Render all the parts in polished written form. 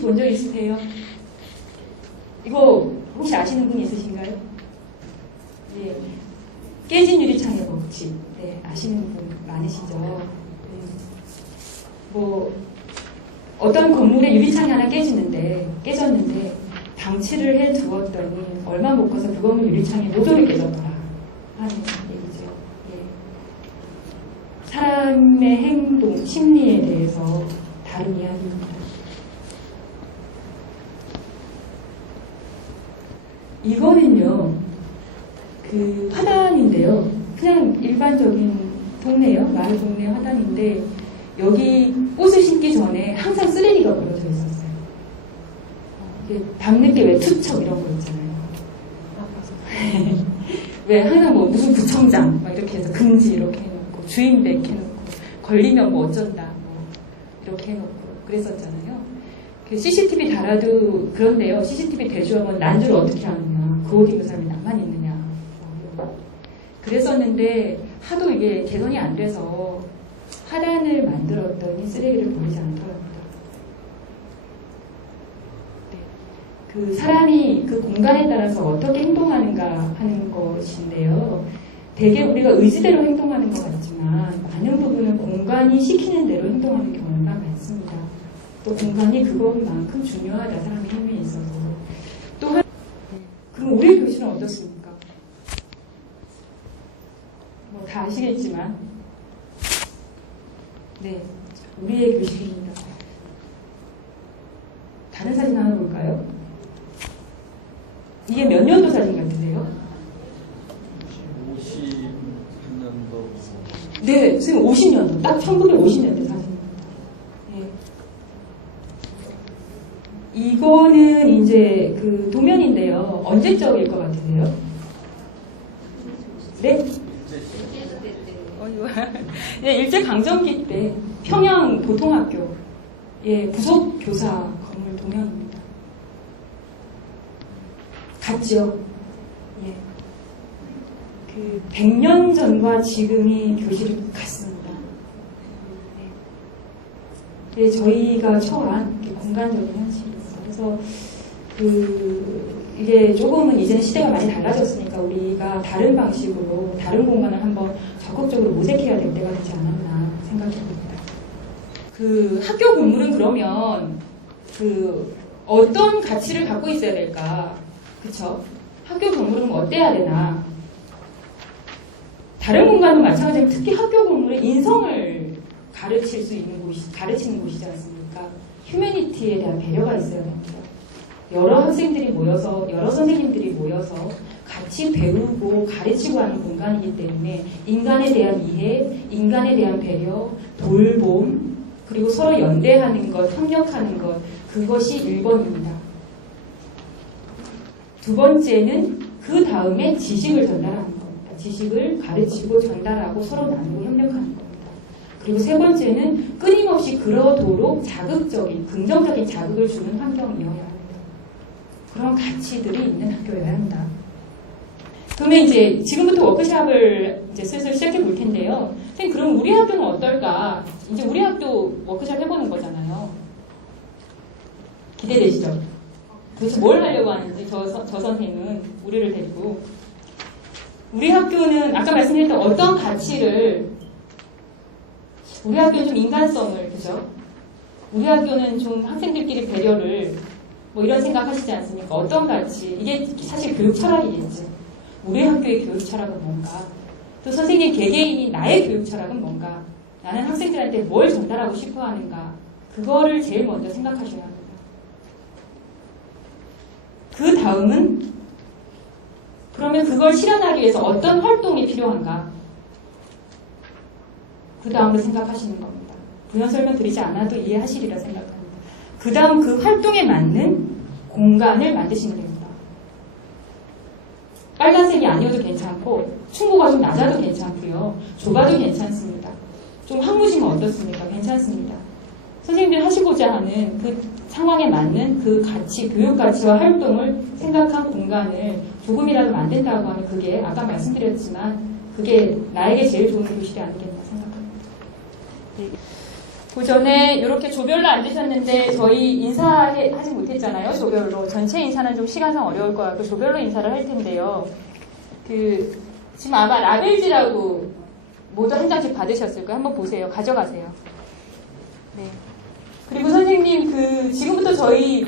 혹시 본 적 있으세요? 이거 혹시 아시는 분 있으신가요? 네. 깨진 유리창의 법칙. 네, 아시는 분 많으시죠? 뭐 어떤 건물에 유리창이 하나 깨졌는데 방치를 해 두었더니 얼마 못 가서 그 건물 유리창이 모조리 깨졌더라 하는 얘기죠. 예. 사람의 행동, 심리에 대해서 다른 이야기입니다. 이거는요, 그 화단인데요. 그냥 일반적인 동네요. 마을 동네 화단인데 여기 꽃을 심기 전에 항상 쓰레기가 버려져 있었어요. 이게 밤늦게 왜 투척 이런 거 있잖아요. 왜 항상 뭐 무슨 구청장 막 이렇게 해서 금지 이렇게 해놓고 주인백 해놓고 걸리면 뭐 어쩐다 뭐 이렇게 해놓고 그랬었잖아요. 그 CCTV 달아도 그런데요. CCTV 대주하면 난주를 어떻게 하느냐. 그 옷 입은 사람이 나만 있느냐. 그랬었는데 하도 이게 개선이 안 돼서 화단을 만들었더니 쓰레기를 버리지 않더랍니다. 네. 그 사람이 그 공간에 따라서 어떻게 행동하는가 하는 것인데요. 대개 우리가 의지대로 행동하는 것 같지만 많은 부분은 공간이 시키는 대로 행동하는 경우가 많습니다. 또 공간이 그것만큼 중요하다. 사람의 힘에 있어서. 또한 그럼 우리의 교실은 어떻습니까? 뭐 다 아시겠지만 네, 우리의 교실입니다. 다른 사진 하나 볼까요? 이게 몇 년도 사진 같으세요? 50년도. 네, 선생님 50년도. 딱 1950년대 사진입니다. 네. 이거는 이제 그 도면인데요. 언제적일 것 같으세요? 네? 네, 일제강점기 때 평양 도통학교 부속 교사 건물 도면입니다. 같죠? 예. 그 100년 전과 지금이 교실이 같습니다. 네. 네, 저희가 처한 공간적인 현실입니다. 그래서 이게 조금은 이제는 시대가 많이 달라졌으니까 우리가 다른 방식으로 다른 공간을 한번 적극적으로 모색해야 될 때가 되지 않았나 생각해봅니다. 그 학교 건물은 그러면 그 어떤 가치를 갖고 있어야 될까? 그쵸? 학교 건물은 어때야 되나? 다른 공간은 마찬가지로 특히 학교 건물은 인성을 가르치는 곳이지 않습니까? 휴머니티에 대한 배려가 있어야 됩니다. 여러 학생들이 모여서, 여러 선생님들이 모여서 같이 배우고 가르치고 하는 공간이기 때문에 인간에 대한 이해, 인간에 대한 배려, 돌봄, 그리고 서로 연대하는 것, 협력하는 것, 그것이 1번입니다. 두 번째는 그 다음에 지식을 전달하는 겁니다. 지식을 가르치고 전달하고 서로 나누고 협력하는 겁니다. 그리고 세 번째는 끊임없이 그러도록 자극적인, 긍정적인 자극을 주는 환경이어야 합니다. 그런 가치들이 있는 학교여야 한다. 그러면 이제 지금부터 워크샵을 이제 슬슬 시작해 볼 텐데요. 선생님, 그럼 우리 학교는 어떨까? 이제 우리 학교 워크샵 해보는 거잖아요. 기대되시죠? 도대체 뭘 하려고 하는지 저 선생님은 우리를 데리고 우리 학교는 아까 말씀드렸던 어떤 가치를 우리 학교는 좀 인간성을 그죠? 우리 학교는 좀 학생들끼리 배려를 뭐 이런 생각 하시지 않습니까? 어떤 가치? 이게 사실 교육 철학이겠지. 우리 학교의 교육 철학은 뭔가? 또 선생님 개개인이 나의 교육 철학은 뭔가? 나는 학생들한테 뭘 전달하고 싶어 하는가? 그거를 제일 먼저 생각하셔야 합니다. 그 다음은 그러면 그걸 실현하기 위해서 어떤 활동이 필요한가? 그 다음으로 생각하시는 겁니다. 부연 설명 드리지 않아도 이해하시리라 생각합니다. 그 다음 그 활동에 맞는 공간을 만드시면 됩니다. 빨간색이 아니어도 괜찮고 충고가 좀 낮아도 괜찮고요. 좁아도 괜찮습니다. 좀 황무지면 어떻습니까? 괜찮습니다. 선생님들이 하시고자 하는 그 상황에 맞는 그 가치, 교육 가치와 활동을 생각한 공간을 조금이라도 만든다고 하면 그게 아까 말씀드렸지만 그게 나에게 제일 좋은 교실이 아니겠나 생각합니다. 그 전에 이렇게 조별로 앉으셨는데 저희 인사하지 못했잖아요. 조별로. 전체 인사는 좀 시간상 어려울 것 같고 조별로 인사를 할 텐데요. 지금 아마 라벨지라고 모두 한 장씩 받으셨을 거예요. 한번 보세요. 가져가세요. 네. 그리고 선생님 지금부터 저희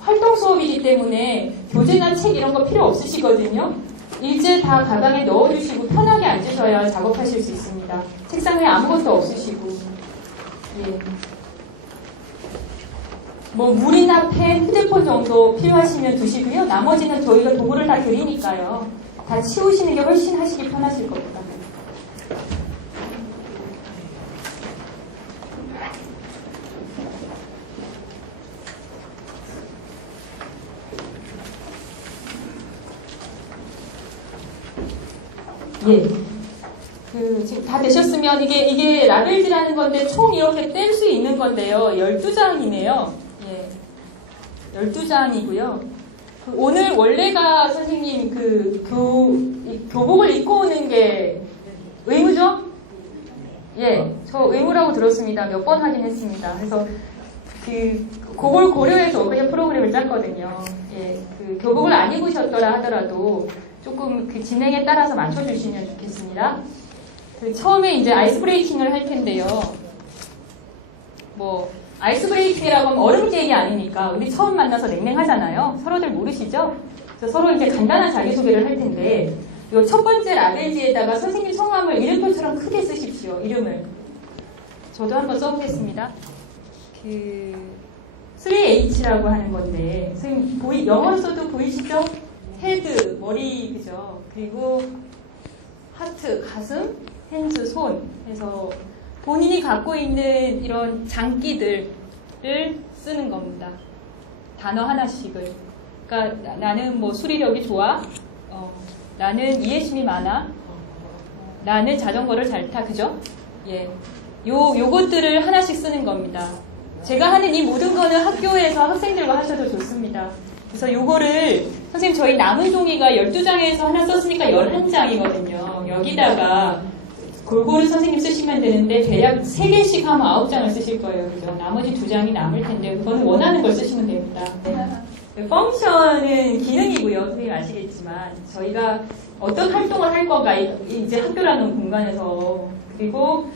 활동 수업이기 때문에 교재나 책 이런 거 필요 없으시거든요. 일제 다 가방에 넣어주시고 편하게 앉으셔야 작업하실 수 있습니다. 책상 위에 아무것도 없으시고. 예. 뭐 물이나 펜, 휴대폰 정도 필요하시면 두시고요. 나머지는 저희가 도구를 다 드리니까요. 다 치우시는 게 훨씬 하시기 편하실 겁니다. 예. 지금 다 되셨으면 이게 라벨지라는 건데 총 이렇게 뗄 수 있는 건데요. 12장이네요. 예. 12장이고요. 오늘 원래가 선생님 교복을 입고 오는 게 의무죠? 예. 저 의무라고 들었습니다. 몇 번 확인했습니다. 그래서 그걸 고려해서 오pen 프로그램을 짰거든요. 예. 교복을 안 입으셨더라 하더라도 조금 진행에 따라서 맞춰주시면 좋겠습니다. 처음에 이제 아이스 브레이킹을 할 텐데요. 아이스 브레이킹이라고 하면 얼음 깨기 아니니까 우리 처음 만나서 냉랭하잖아요. 서로들 모르시죠? 그래서 서로 이제 간단한 자기소개를 할 텐데 이 첫 번째 라벨지에다가 선생님 성함을 이름표처럼 크게 쓰십시오. 이름을. 저도 한번 써보겠습니다. 3H라고 하는 건데 선생님 영어로 써도 보이시죠? 헤드, 머리, 그죠? 그리고 하트, 가슴, 핸즈, 손 해서 본인이 갖고 있는 이런 장기들을 쓰는 겁니다. 단어 하나씩을. 그러니까 나는 수리력이 좋아. 나는 이해심이 많아. 나는 자전거를 잘 타. 그죠? 예. 요것들을 하나씩 쓰는 겁니다. 제가 하는 이 모든 거는 학교에서 학생들과 하셔도 좋습니다. 그래서 요거를 선생님 저희 남은 종이가 12장에서 하나 썼으니까 11장이거든요. 여기다가 골고루 선생님 쓰시면 되는데 대략 3개씩 하면 9장을 쓰실 거예요. 그죠? 나머지 2장이 남을 텐데 그거는 원하는 걸 쓰시면 됩니다. 네. 펑션은 기능이고요. 선생님 아시겠지만 저희가 어떤 활동을 할 건가 이제 학교라는 공간에서 그리고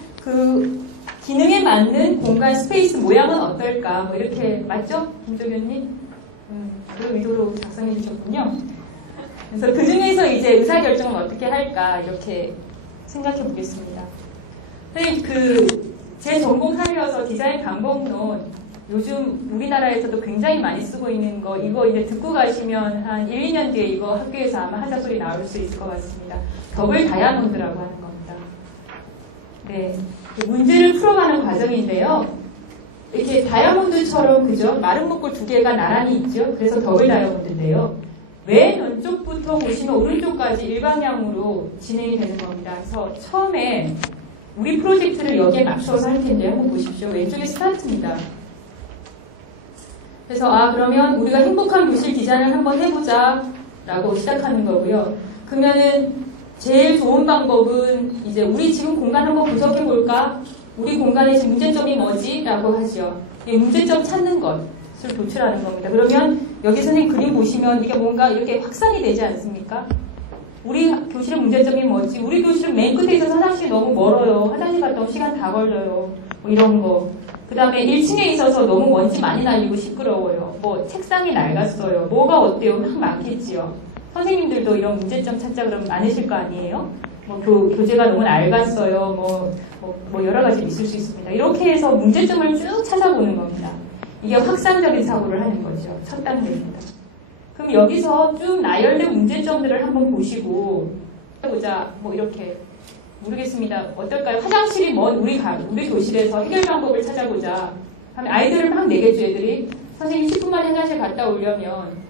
기능에 맞는 공간 스페이스 모양은 어떨까 이렇게 맞죠? 김조교님? 그 의도로 작성해 주셨군요. 그래서 그 중에서 이제 의사결정을 어떻게 할까 이렇게 생각해 보겠습니다. 선생님 제 전공 사이여서 디자인 방법론 요즘 우리나라에서도 굉장히 많이 쓰고 있는 거 이거 이제 듣고 가시면 한 1, 2년 뒤에 이거 학교에서 아마 하자 소리 나올 수 있을 것 같습니다. 더블 다이아몬드라고 하는 겁니다. 네, 문제를 풀어가는 과정인데요. 이렇게 다이아몬드처럼 그죠? 마른 목골 2개가 나란히 있죠? 그래서 더블 다이아몬드인데요. 맨 왼쪽부터 보시면 오른쪽까지 일방향으로 진행이 되는 겁니다. 그래서 처음에 우리 프로젝트를 여기에 맞춰서 할 텐데 한번 보십시오. 왼쪽에 스타트입니다. 그래서 그러면 우리가 행복한 교실 디자인을 한번 해보자 라고 시작하는 거고요. 그러면은 제일 좋은 방법은 이제 우리 지금 공간 한번 분석해 볼까? 우리 공간의 지금 문제점이 뭐지? 라고 하죠. 이 문제점 찾는 것을 도출하는 겁니다. 그러면 여기 선생님 그림 보시면 이게 뭔가 이렇게 확산이 되지 않습니까? 우리 교실의 문제점이 뭐지? 우리 교실은 맨 끝에 있어서 화장실이 너무 멀어요. 화장실 갔다 오면 시간 다 걸려요. 이런 거. 그 다음에 1층에 있어서 너무 먼지 많이 날리고 시끄러워요. 책상이 낡았어요. 뭐가 어때요? 막 많겠지요. 선생님들도 이런 문제점 찾자 그러면 많으실 거 아니에요? 교재가 너무 낡았어요. 여러 가지 있을 수 있습니다. 이렇게 해서 문제점을 쭉 찾아보는 겁니다. 이게 확산적인 사고를 하는 거죠. 첫 단계입니다. 그럼 여기서 쭉 나열된 문제점들을 한번 보시고 보자. 이렇게 모르겠습니다. 어떨까요? 화장실이 먼 우리 교실에서 해결 방법을 찾아보자. 하면 아이들을 막 내겠죠. 애들이 선생님 10분 만에 화장실 갔다 오려면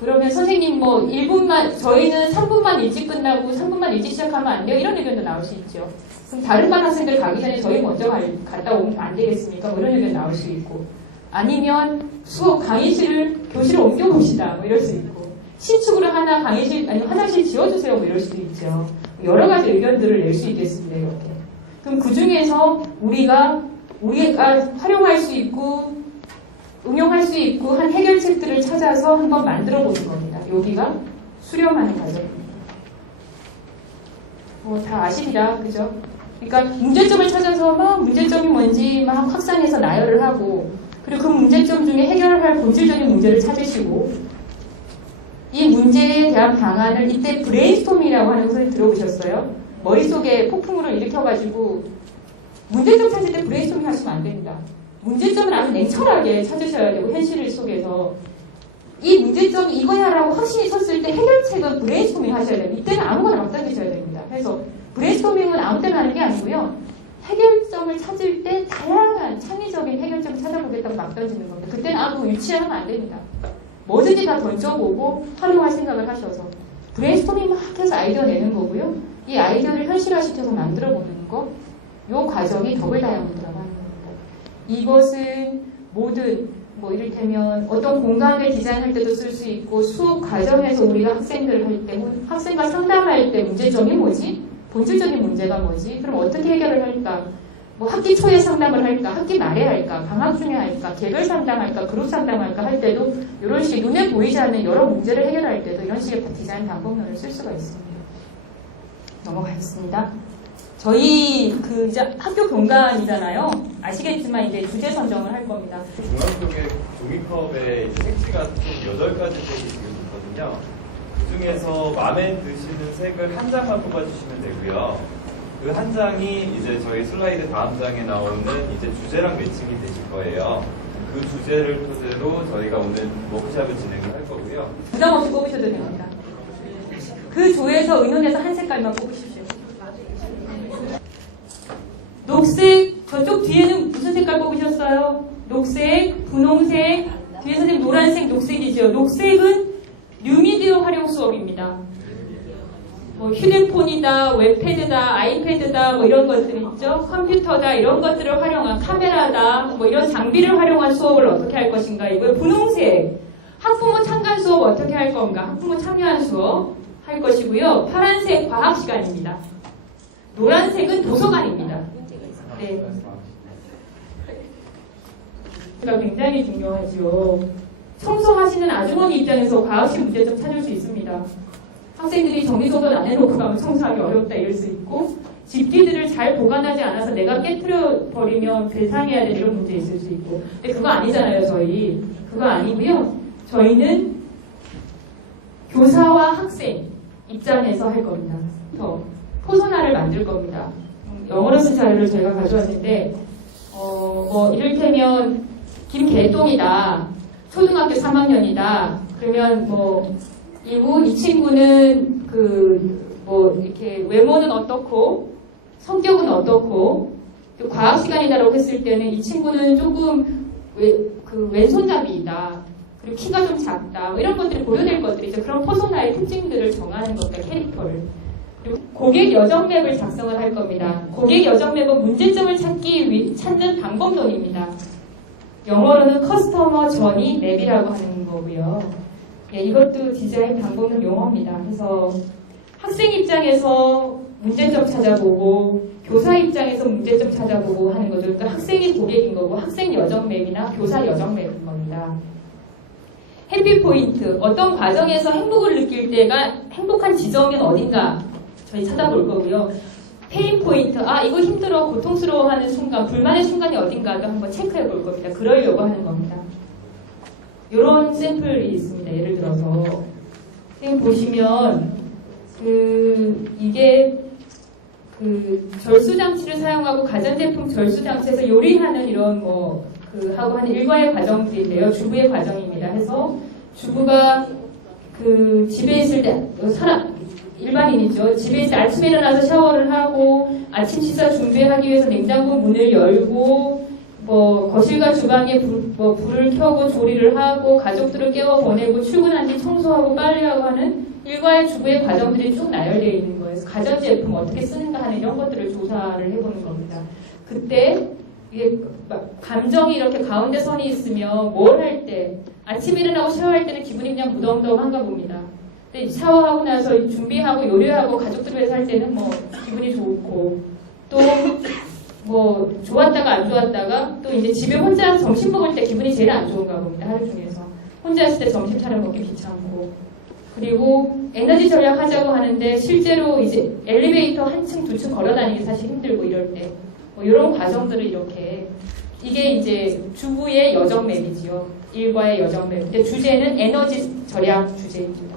그러면 선생님 1분만 저희는 3분만 일찍 끝나고 3분만 일찍 시작하면 안 돼요. 이런 의견도 나올 수 있죠. 그럼 다른 반 학생들 가기 전에 저희 먼저 갔다 오면 안 되겠습니까? 이런 의견 나올 수 있고 아니면 교실을 옮겨봅시다. 이럴 수 있고 신축으로 하나 화장실 지어주세요. 이럴 수도 있죠. 여러 가지 의견들을 낼 수 있겠습니다. 이렇게. 그럼 그 중에서 우리가 활용할 수 있고 응용할 수 있고 한 해결책들을 찾아서 한번 만들어 보는 겁니다. 여기가 수렴하는 과정입니다. 다 아시리라, 그죠? 그러니까 문제점을 찾아서 막 문제점이 뭔지 막 확산해서 나열을 하고, 그리고 그 문제점 중에 해결을 할 본질적인 문제를 찾으시고, 이 문제에 대한 방안을 이때 브레인스토밍이라고 하는 것을 들어보셨어요? 머릿속에 폭풍우를 일으켜가지고 문제점 찾을 때 브레인스토밍 하시면 안 됩니다. 문제점을 아주 냉철하게 찾으셔야 되고, 현실 속에서 이 문제점이 이거야라고 확신이 섰을 때 해결책은 브레인스토밍 하셔야 돼요. 이때는 아무거나 막 던지셔야 됩니다. 그래서 브레인스토밍은 아무 때나 하는 게 아니고요. 해결점을 찾을 때 다양한 창의적인 해결점을 찾아보겠다고 막 던지는 겁니다. 그때는 아무 유치하면 안 됩니다. 뭐든지 다 던져보고 활용할 생각을 하셔서 브레인스토밍 막 해서 아이디어 내는 거고요. 이 아이디어를 현실화시켜서 만들어보는 거, 이 과정이 더블 다이아몬드라고 하는 겁니다. 이것은 모든 이를테면 어떤 공간을 디자인할 때도 쓸 수 있고, 수업 과정에서 우리가 학생들을 할 때, 학생과 상담할 때 문제점이 뭐지? 본질적인 문제가 뭐지? 그럼 어떻게 해결을 할까? 학기 초에 상담을 할까? 학기 말에 할까? 방학 중에 할까? 개별 상담할까? 그룹 상담할까? 할 때도 이런 식 눈에 보이지 않는 여러 문제를 해결할 때도 이런 식의 디자인 방법론을 쓸 수가 있습니다. 넘어가겠습니다. 저희 이제 학교 교감이잖아요. 아시겠지만 이제 주제 선정을 할 겁니다. 중앙쪽에 종이컵에 색지가 총 8가지 색이 지금 있거든요. 그 중에서 마음에 드시는 색을 한 장만 뽑아주시면 되고요. 그 한 장이 이제 저희 슬라이드 다음 장에 나오는 이제 주제랑 매칭이 되실 거예요. 그 주제를 토대로 저희가 오늘 워크숍을 진행을 할 거고요. 부담 없이 뽑으셔도 됩니다. 그 조에서 의논해서 한 색깔만 뽑으십시오. 녹색, 저쪽 뒤에는 무슨 색깔 뽑으셨어요? 녹색, 분홍색, 뒤에 선생님 노란색, 녹색이죠. 녹색은 뉴미디어 활용 수업입니다. 휴대폰이다, 웹패드다, 아이패드다, 이런 것들 있죠. 컴퓨터다, 이런 것들을 활용한 카메라다, 이런 장비를 활용한 수업을 어떻게 할 것인가. 이거 분홍색, 학부모 참관 수업 어떻게 할 건가. 학부모 참여한 수업 할 것이고요. 파란색 과학 시간입니다. 노란색은 도서관입니다. 네. 가 굉장히 중요하죠. 청소하시는 아주머니 입장에서 과학식 문제점 찾을 수 있습니다. 학생들이 정리정돈 안 해놓고 가면 청소하기 어렵다 이럴 수 있고, 집기들을 잘 보관하지 않아서 내가 깨트려 버리면 배상해야 될 이런 문제 있을 수 있고. 근데 그거 아니잖아요, 저희. 그거 아니고요. 저희는 교사와 학생 입장에서 할 겁니다. 포선화를 만들 겁니다. 영어로 쓴 자료를 저희가 가져왔는데, 이를테면 김개똥이다. 초등학교 3학년이다. 그러면 이 친구는 이렇게 외모는 어떻고, 성격은 어떻고, 또 과학 시간이다라고 했을 때는 이 친구는 조금 왼손잡이이다. 그리고 키가 좀 작다. 이런 것들이 고려될 것들이죠. 그런 퍼소나의 특징들을 정하는 겁니다. 캐릭터를. 그리고 고객 여정 맵을 작성을 할 겁니다. 고객 여정 맵은 문제점을 찾는 방법론입니다. 영어로는 커스터머 저니 맵이라고 하는 거고요. 예, 이것도 디자인 방법론 용어입니다. 그래서 학생 입장에서 문제점 찾아보고 교사 입장에서 문제점 찾아보고 하는 거죠. 그러니까 학생이 고객인 거고 학생 여정 맵이나 교사 여정 맵인 겁니다. 해피포인트, 어떤 과정에서 행복을 느낄 때가 행복한 지점은 어딘가 저희 찾아볼 거고요. 페인포인트, 이거 힘들어, 고통스러워하는 순간, 불만의 순간이 어딘가도 한번 체크해 볼 겁니다. 그러려고 하는 겁니다. 이런 샘플이 있습니다. 예를 들어서 선생님 보시면 이게 절수장치를 사용하고 가전제품 절수장치에서 요리하는 이런 하고 하는 일과의 과정들인데요. 주부의 과정입니다. 해서 주부가 집에 있을 때 일반인이죠. 집에 있을 때 아침에 일어나서 샤워를 하고 아침 식사 준비하기 위해서 냉장고 문을 열고 거실과 주방에 불을 켜고 조리를 하고 가족들을 깨워 보내고 출근한 뒤 청소하고 빨래하고 하는 일과의 주부의 과정들이 쭉 나열되어 있는 거예요. 그래서 가전제품 어떻게 쓰는가 하는 이런 것들을 조사를 해보는 겁니다. 그때 이게 감정이 이렇게 가운데 선이 있으면 뭘 할 때 아침에 일어나고 샤워할 때는 기분이 그냥 무덤덤한가 봅니다. 근데 샤워하고 나서 준비하고 요리하고 가족들 위해서 할 때는 기분이 좋고 또 뭐 좋았다가 안 좋았다가 또 이제 집에 혼자 점심 먹을 때 기분이 제일 안 좋은가 봅니다. 하루 중에서 혼자 있을 때 점심 차려 먹기 귀찮고, 그리고 에너지 절약하자고 하는데 실제로 이제 엘리베이터 한 층 두 층 걸어 다니기 사실 힘들고 이럴 때 뭐 이런 과정들을 이렇게, 이게 이제 주부의 여정 맵이지요. 일과의 여정 맵. 근데 주제는 에너지 절약 주제입니다.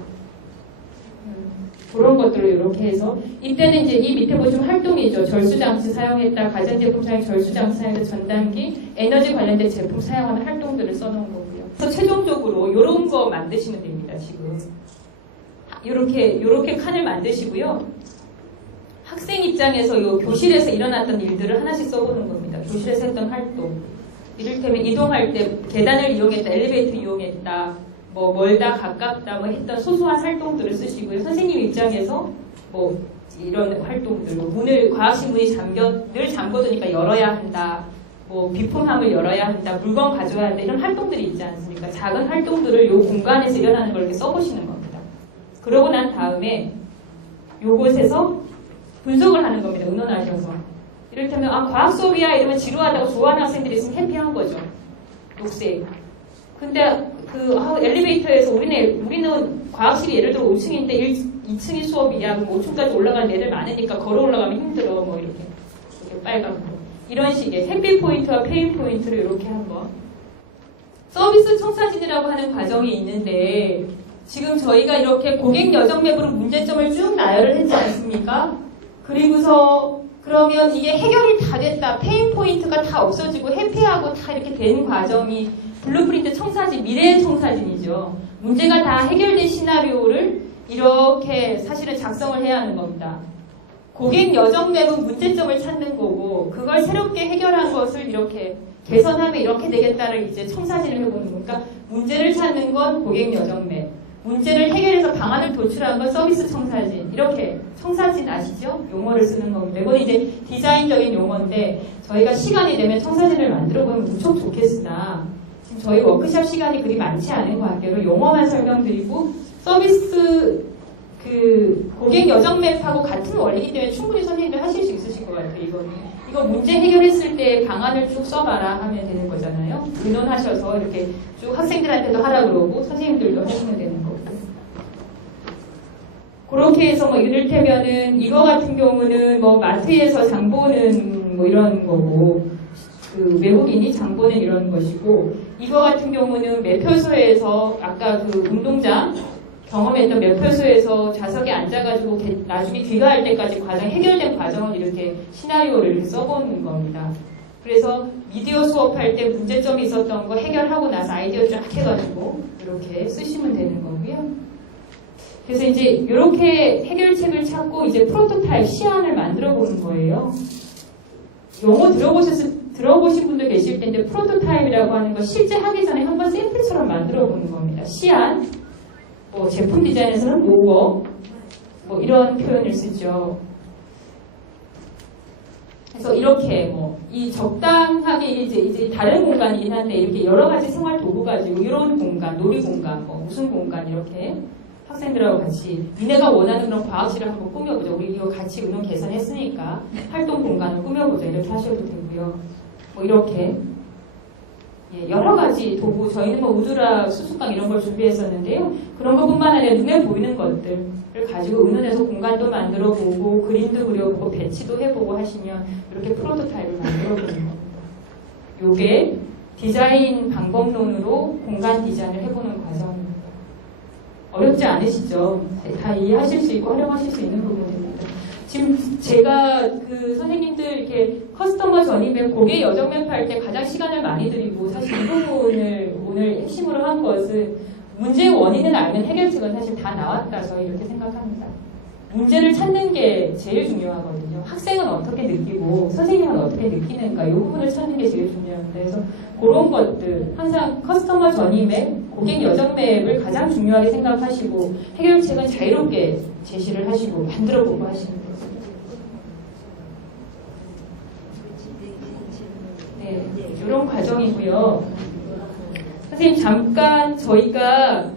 그런 것들을 이렇게 해서, 이때는 이제 이 밑에 보시면 활동이죠. 절수장치 사용했다, 가전제품 사용, 절수장치 사용했다, 전단기, 에너지 관련된 제품 사용하는 활동들을 써놓은 거고요. 그래서 최종적으로 이런 거 만드시면 됩니다. 지금 이렇게 칸을 만드시고요. 학생 입장에서 요 교실에서 일어났던 일들을 하나씩 써보는 겁니다. 교실에서 했던 활동. 이를테면 이동할 때 계단을 이용했다, 엘리베이터 이용했다, 뭐 멀다 가깝다 뭐 했던 소소한 활동들을 쓰시고요. 선생님 입장에서 뭐 이런 활동들, 문을 과학실 문이 늘 잠궈두니까 열어야 한다, 뭐 비품함을 열어야 한다, 물건 가져야 한다, 이런 활동들이 있지 않습니까? 작은 활동들을 이 공간에서 일어나는 걸 이렇게 써보시는 겁니다. 그러고 난 다음에 요곳에서 분석을 하는 겁니다. 의논하셔서. 이를테면 과학 수업이야 이러면 지루하다고 좋아하는 학생들이 있으면 해피한 거죠. 녹색. 근데 엘리베이터에서 우리는 과학실이 예를 들어 5층인데 2층이 수업이야. 그럼 5층까지 올라가는 애들 많으니까 걸어 올라가면 힘들어. 뭐 이렇게 빨간 거. 이런 식의 해피 포인트와 페인 포인트를 이렇게 한번. 서비스 청사진이라고 하는 과정이 있는데 지금 저희가 이렇게 고객 여정 맵으로 문제점을 쭉 나열을 했지 않습니까? 그리고서 그러면 이게 해결이 다 됐다. 페인 포인트가 다 없어지고 해피하고 다 이렇게 된 과정이 블루프린트 청사진, 미래의 청사진이죠. 문제가 다 해결된 시나리오를 이렇게 사실은 작성을 해야 하는 겁니다. 고객 여정 맵은 문제점을 찾는 거고 그걸 새롭게 해결한 것을 이렇게 개선하면 이렇게 되겠다를 이제 청사진을 해보는 거니까 문제를 찾는 건 고객 여정 맵, 문제를 해결해서 방안을 도출한 건 서비스 청사진. 이렇게 청사진 아시죠? 용어를 쓰는 겁니다. 이건 이제 디자인적인 용어인데 저희가 시간이 되면 청사진을 만들어 보면 무척 좋겠으나 지금 저희 워크샵 시간이 그리 많지 않은 관계로 용어만 설명드리고 서비스 고객 여정 맵하고 같은 원리이기 때문에 충분히 선생님들 하실 수 있으실 것 같아요. 이거 문제 해결했을 때 방안을 쭉 써봐라 하면 되는 거잖아요. 의논하셔서 이렇게 쭉 학생들한테도 하라 그러고 선생님들도 하시면 되는 거고. 그렇게 해서 뭐 이를테면은 이거 같은 경우는 뭐 마트에서 장 보는 뭐 이런 거고 외국인이 장 보는 이런 것이고, 이거 같은 경우는 매표소에서 아까 운동장 경험했던 매표소에서 좌석에 앉아가지고 나중에 귀가할 때까지 해결된 과정을 이렇게 시나리오를 이렇게 써보는 겁니다. 그래서 미디어 수업할 때 문제점이 있었던 거 해결하고 나서 아이디어 쫙 해가지고 이렇게 쓰시면 되는 거고요. 그래서 이제 이렇게 해결책을 찾고 이제 프로토타입 시안을 만들어 보는 거예요. 용어 들어보신 분들 계실 텐데 프로토타입이라고 하는 거 실제 하기 전에 한번 샘플처럼 만들어 보는 겁니다. 시안, 뭐 제품 디자인에서는 모어, 뭐 이런 표현을 쓰죠. 그래서 이렇게 이 적당하게 이제 다른 공간이긴 한데 이렇게 여러 가지 생활 도구 가지고 이런 공간, 놀이 공간, 무슨 공간 이렇게 학생들하고 같이 니네가 원하는 그런 과학실을 한번 꾸며보자. 우리 이거 같이 의논 개선했으니까 활동 공간을 꾸며보자. 이렇게 하셔도 되고요. 뭐 이렇게 여러 가지 도구, 저희는 우드락, 수수깡 이런 걸 준비했었는데요. 그런 것뿐만 아니라 눈에 보이는 것들을 가지고 의논해서 공간도 만들어보고 그림도 그려보고 배치도 해보고 하시면 이렇게 프로토타입을 만들어보는 겁니다. 요게 디자인 방법론으로 공간 디자인을 해보는 과정입니다. 어렵지 않으시죠? 다 이해하실 수 있고 활용하실 수 있는 부분입니다. 지금 제가 선생님들 이렇게 커스터머 전입에 고객 여정 맵 할 때 가장 시간을 많이 들이고 사실 이 부분을 오늘 핵심으로 한 것은 문제의 원인을 알면 해결책은 사실 다 나왔다. 저희 이렇게 생각합니다. 문제를 찾는 게 제일 중요하거든요. 학생은 어떻게 느끼고 선생님은 어떻게 느끼는가 이 부분을 찾는 게 제일 중요합니다. 그래서 그런 것들 항상 커스터머 전입 고객 여정 맵을 가장 중요하게 생각하시고 해결책은 자유롭게 제시를 하시고 만들어보고 하시는 거예요. 네, 이런 과정이고요. 선생님 잠깐 저희가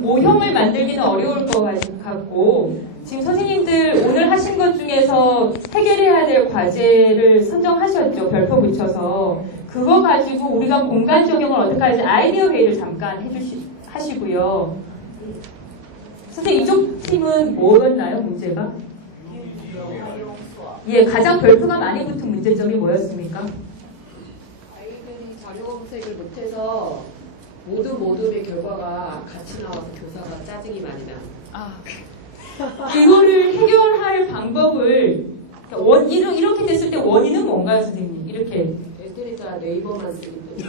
모형을 만들기는 어려울 것 같고 지금 선생님들 오늘 하신 것 중에서 해결해야 될 과제를 선정하셨죠. 별표 붙여서. 그거 가지고 우리가 공간 적용을 어떻게 할지 아이디어 회의를 잠깐 하시고요. 선생님 이쪽 팀은 뭐였나요? 문제가? 예, 가장 별표가 많이 붙은 문제점이 뭐였습니까? 아이들이 자료 검색을 못해서 모두의 결과가 같이 나와서 교사가 짜증이 많이 나. 이거를 해결할 방법을 이렇게 됐을 때 원인은 뭔가요, 선생님? 이렇게 애들이 다 네이버만 쓰기 때문에.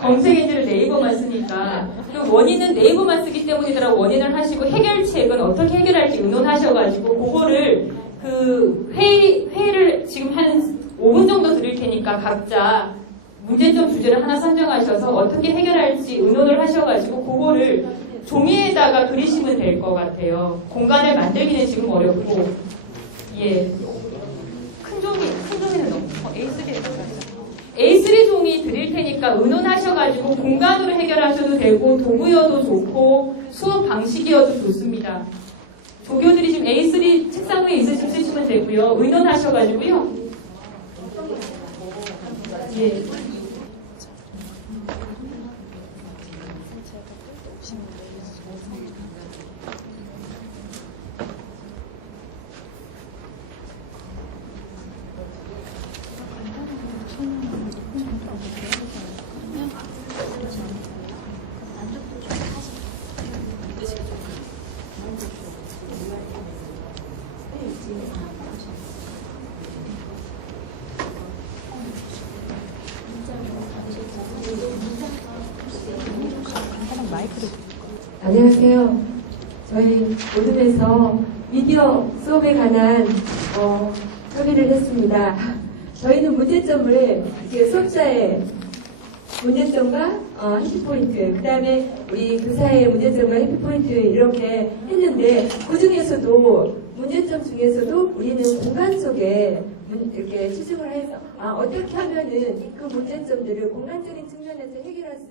검색 엔진을 네이버만 쓰니까 그 원인은 네이버만 쓰기 때문이더라. 원인을 하시고 해결책은 어떻게 해결할지 의논하셔가지고 그거를 그 회의를 지금 한 5분 정도 드릴 테니까 각자 문제점 주제를 하나 선정하셔서 어떻게 해결할지 의논을 하셔가지고 그거를 종이에다가 그리시면 될 것 같아요. 공간을 만들기는 지금 어렵고, 예. 큰 종이는 너무, A3 종이 드릴 테니까 의논하셔가지고 공간으로 해결하셔도 되고, 도구여도 좋고, 수업 방식이어도 좋습니다. 조교들이 지금 A3 책상 위에 있으시면 쓰시면 되고요. 의논하셔가지고요. 예. 안녕하세요. 저희 모둠에서 미디어 수업에 관한 협의를 했습니다. 저희는 문제점을 수업자의 문제점과 해피포인트, 그 다음에 우리 교사의 문제점과 해피포인트 이렇게 했는데 그 중에서도 문제점 중에서도 우리는 공간 속에 이렇게 추정을 해서 어떻게 하면은 그 문제점들을 공간적인 측면에서 해결할 수